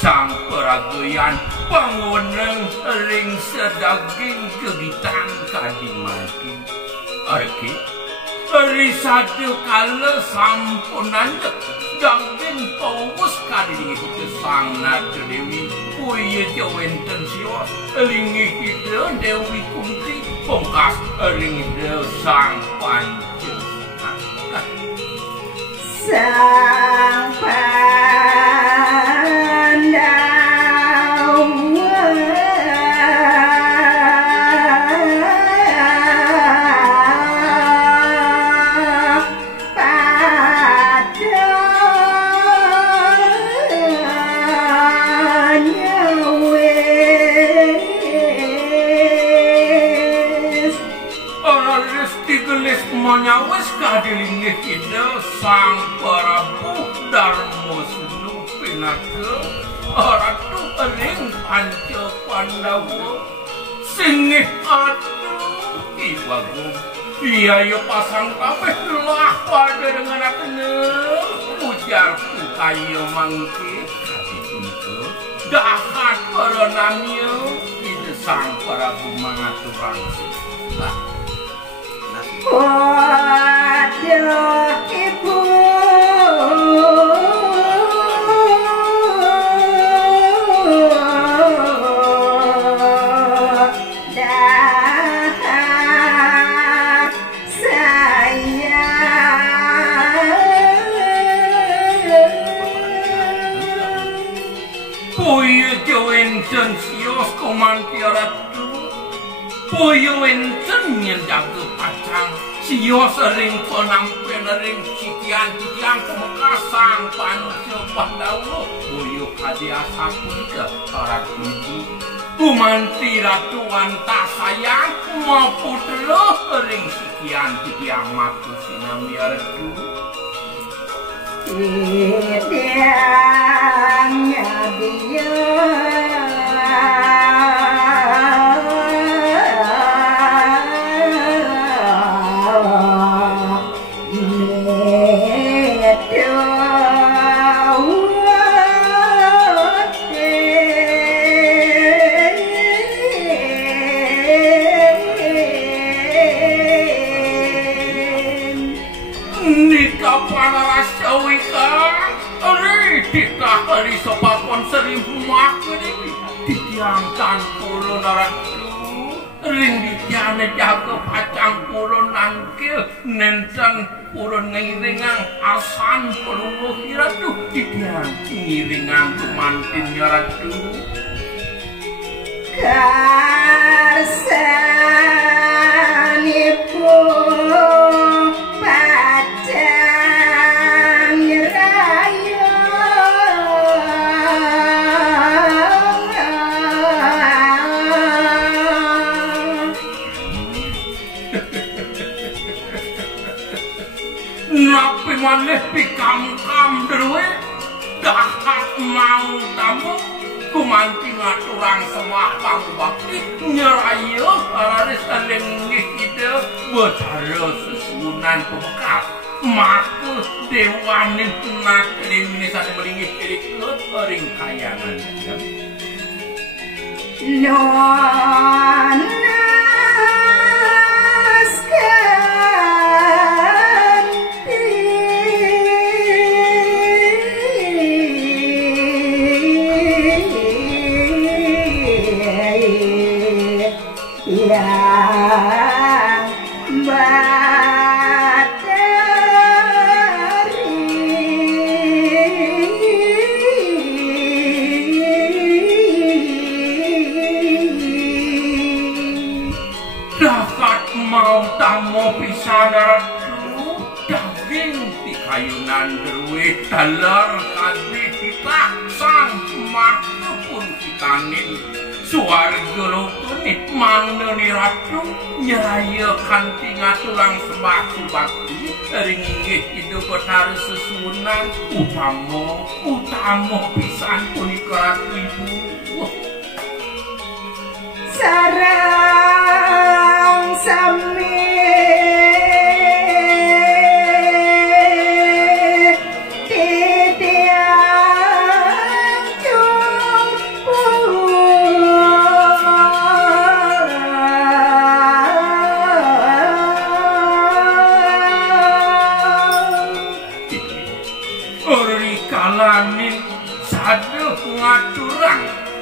sang peragayan pangoneng ring sedaging kegitan kadimaki arki risade kala sampunan daging paus kadini sang nada dewi puye jawenten sio ringi kita dewi kunti pongkas ringi sang pancu sang nyawes kadilingih kita sang Prabu Darmo Senu Pinaka Ratu ring Panca Pandawa singih aduh ibagung biaya pasang kabeh lah pada dengan akene ujarku kaya mangke kadipun dahat para namio kita sang Prabu mangaturang waduh ibu dahat saya puye jawenten sios komantiarat puyo enten nyendaga pacang sios ring penampen ring citian pemekasang Panca Pandawa puyo kadiasa punika Ratu Ibu kumanti Ratu Anta sayang maupun lo ring citian matu sinami Ratu idangnya dia Kali sepakon seribu makin ini didiamkan pulun Ratu ring didiane jaga pacang pulun nangkil nenten pulun ngiringang asan pelungguh Ratu didiam ngiringang kemantinnya Ratu karsanipu malih pikam-kam derwe dahat mau tamu kumanti ngaturang semua pangubakti nyeraya araris alengih ide bedara susunan pemekas maka dewanin nak ini sana melingih diri ke ring kayangan mau pisah Ratu daging di kayunan derwe talar kadi kita sang makna pun kitanin suarga lokuni mangna ni Ratu nyeraya kanti ngatulang sebatu bakti ringgih hidup betari sesunan utama pisan punika Ratu Ibu sarang sami titiang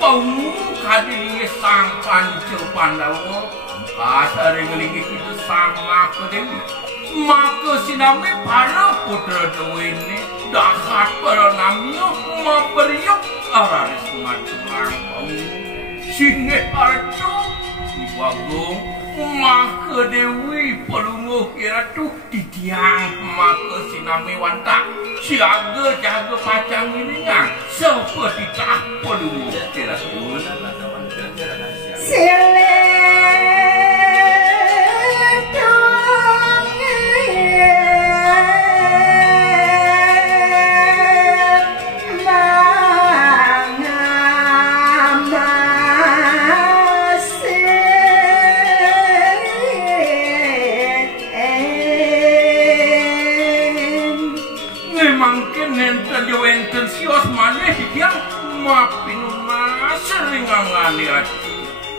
kamu kadiringe sang Panca Pandawa asring linggih itu sama kedewi maka sinami para putra dewene dahat para namyo maperiuk araris maturang kamu singe arto ibagung maka dewi pelunguh iratu ditiang maka sinami wanta siaga jaga pacang iringan seperti tak pelunguh iratu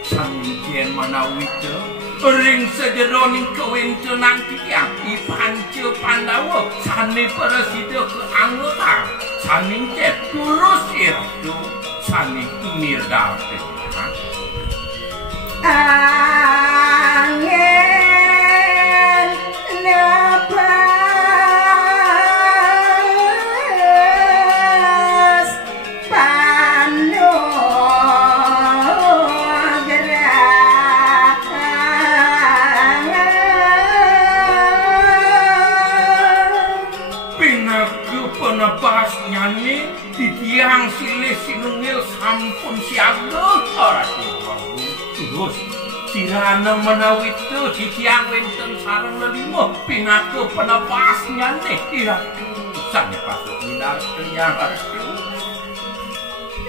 Samjen manawita ring sejeroning kewencenan tiang di Panca Pandawa sane presida keanggota saning cep terus irdu saning mirdate angin napas panu pas nyanyi di tiang silih sinungil sampun siaga ora terus sirana menawi itu di tiang wenten sareng lelimo pinaku penepas nyanyi iratu sang patut minar kenyang artu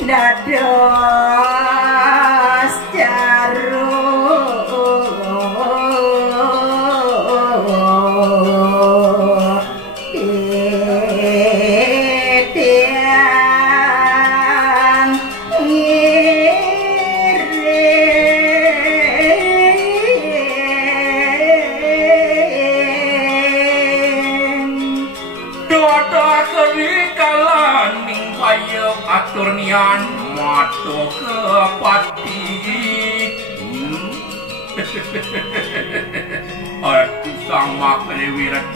dados aturnian mato kepati aku sama kedewirat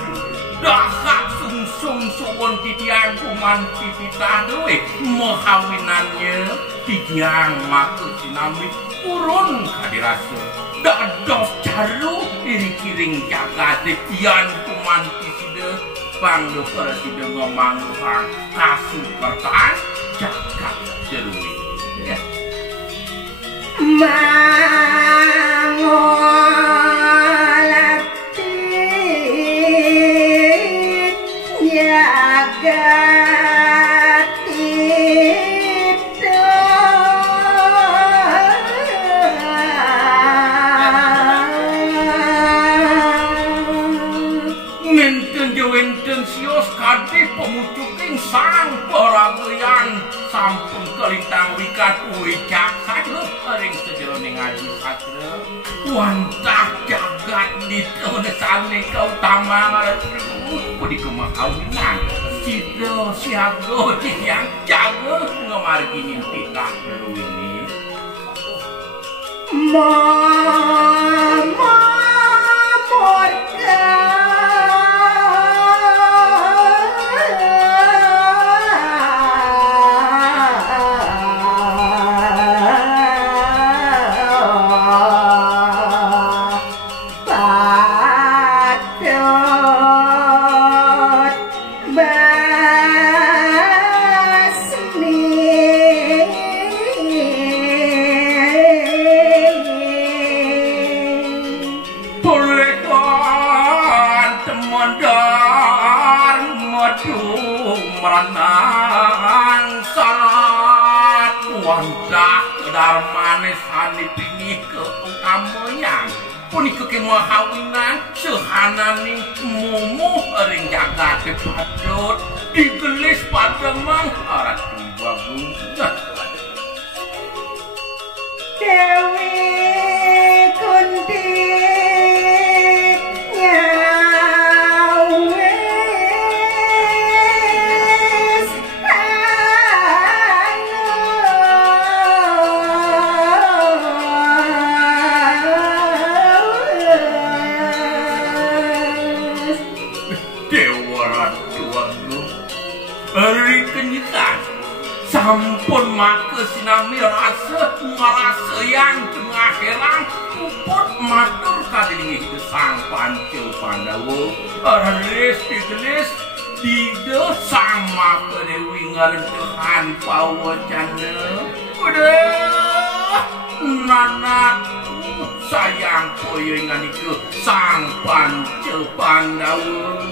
dahat sungsung suwon titian kuman titita dewe mahawinannya titian maku sinami urun kadirasa dados caru iri-kiring jaga titian kuman tisida pangdo presida ngomangfang kasupertaan jagat jerui mangolati jagat itu ngenten jawenten sios kadi pemucuking sang peragayan sampun kelintang wikat wicak satra ring sejeroning ngaji satra wantah jagat ditenesane kautama pudi kemahawinan citra siaga yang jaga ngemarginin titah dulu ini mama murka punika kemahawinan sehananing mumu ring jagat padot digelis pademang aratu bagung Dewi Kunti nyawes Eri kenyikan sampun make sinami ngerasa yang tengah herang puput matur kadilingi sang Pancil Pandawa Aris digelis tidak sama kedewi ngerentahan pawacana udah nanakku sayang koyo nganiku sang Pancil Pandawa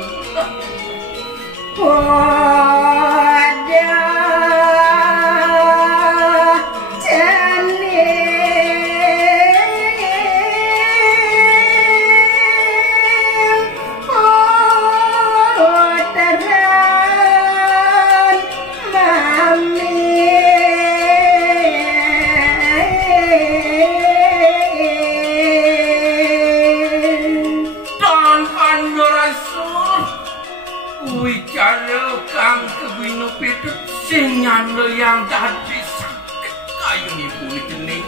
Nyanda yang tadi sakit kayu ni puni kini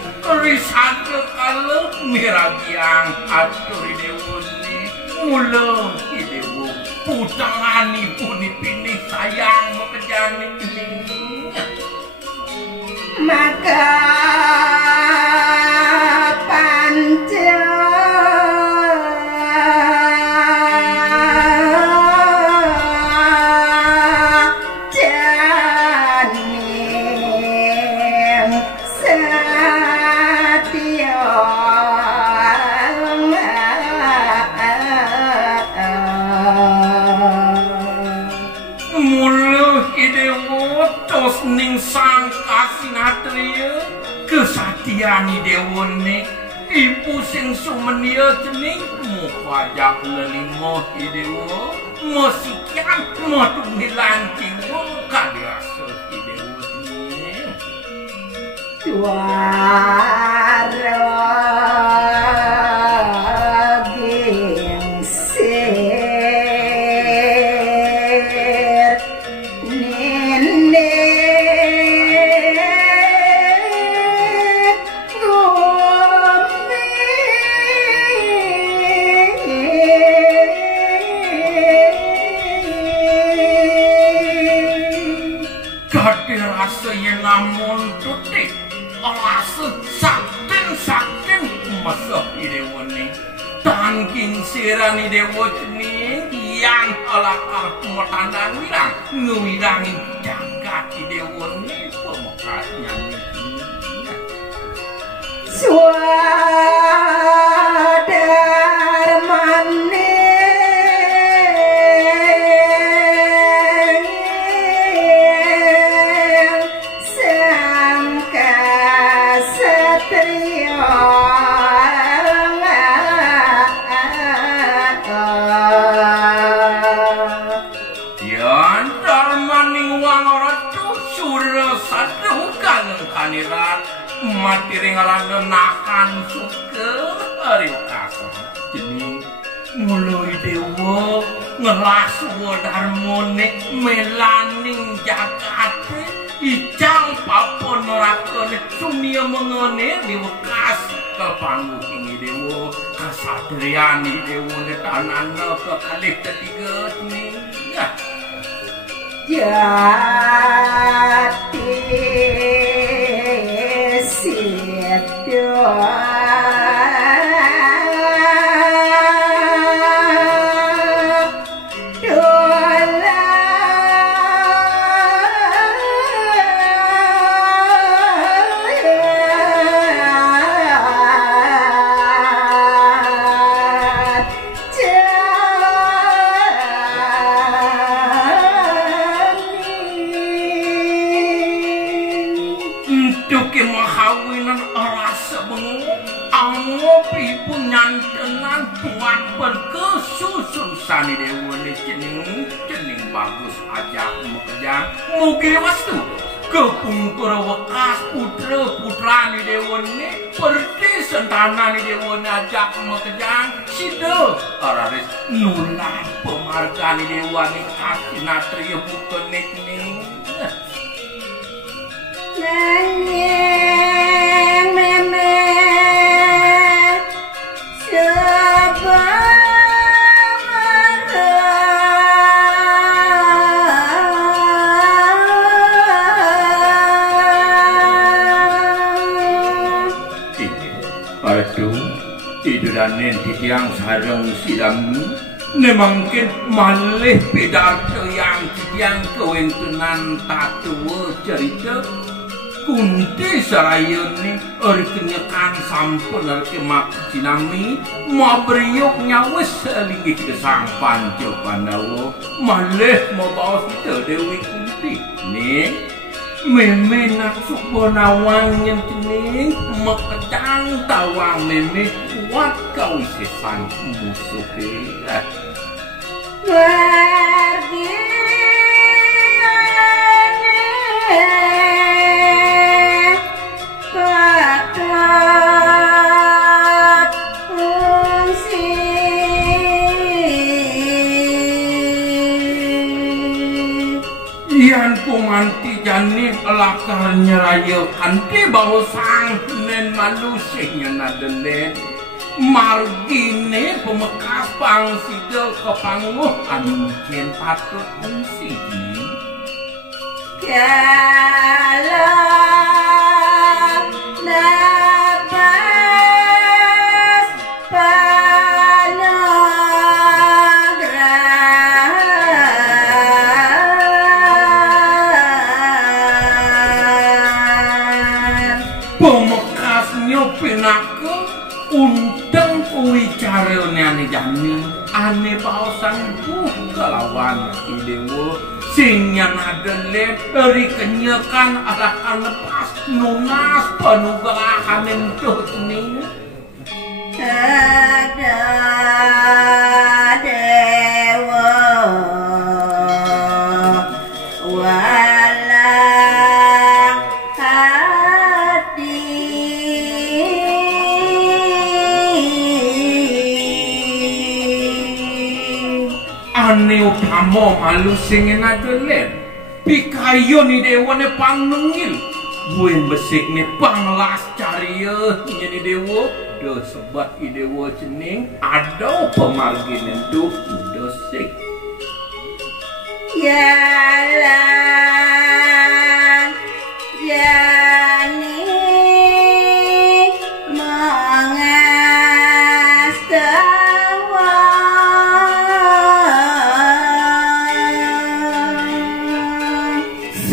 risada kalau meragiang aturi dewa ni mula dewa putangani puni pini sayang mekejani kini maka kesatiani dewone ibu sing sumenia cening mukajak lelimo dewa mosikian motungilan jiwa kadiasa dewa cening suara namun tutik rasa sakten masa dewa ni tangking sirani dewa cening yang alakar matandang wirang ngewirangin jagat dewa ni pemekasnya ni suadar manis mati ringalan nahan suka hari kasa jenis mulai dewa ngelasuwa darmone melaning jagate ijang papon norakone sunia mengone diwekas kepanggu ini dewa kasadriani dewa netanana kekalih ketiga ini jati Sani dewa ni cening bagus aja mekejang mugi wastu kepungkur wekas putra ni dewa ni perti sentana ni dewa ni ajak mekejang sida araris nulan pemarga ni dewa ni kasinatria bukan ning nanyeng memeh sebab titiang sareng sidami nemangkin malih pidato yang titiang kewentenan tatuwe cerita Kunti sarayani kenyakan sampun mak cinami mabriok nyawes linggih kesang panco Pandawa malih mabawas kita Dewi Kunti nih meme naksuk bonawang yang cening mekecang tawang meme kuat kau sesan musuh Ian pumanti jani lakar nyeraya kanti bahwa sang nen malusihnya nadelen margine pemekas pangsida kepangguh anu jen patut fungsi Kalam nafas panagrahan pemekasnya pinake unteng wicarane ane jani ane pausan kelawan idewo sing yang ada dari kenyakan akan lepas nunas penugalahan entuh ini ada dewa walang hati ane utama malu singin adelet pikayo ni dewa ne pangnengil buen besik ne panglas cariya ni dewa do sebat i dewa cening ada pemargin itu dosik Yalan jani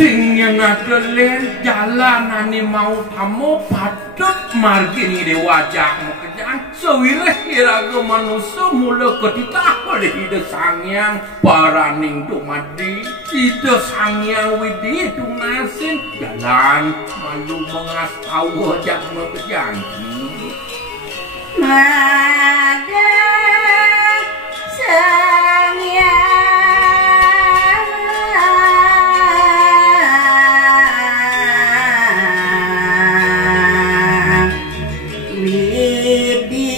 sing yang adelet jalan ane mau tamu patut margin ide wajah mau kejang sewireh iraga manusia mula ketitah oleh ide sangyang paraning dumadi ide sangyang widi tunasin jalan malu mengas tahu wajah mau kejang Mada sangyang widi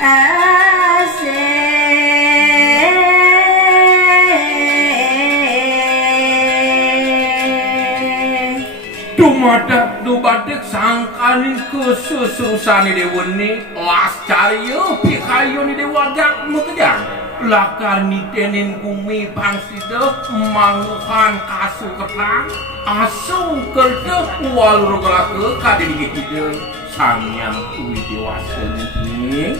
asih Dumadak dubadik sangkani kesususan ni deweni las cariyo pikayo ni dewajak mekejang lakar ni tenin bumi pangsida manguhan kasu ketang asu kerja walur gelake kadini kita sangyang kuwi dewasa ni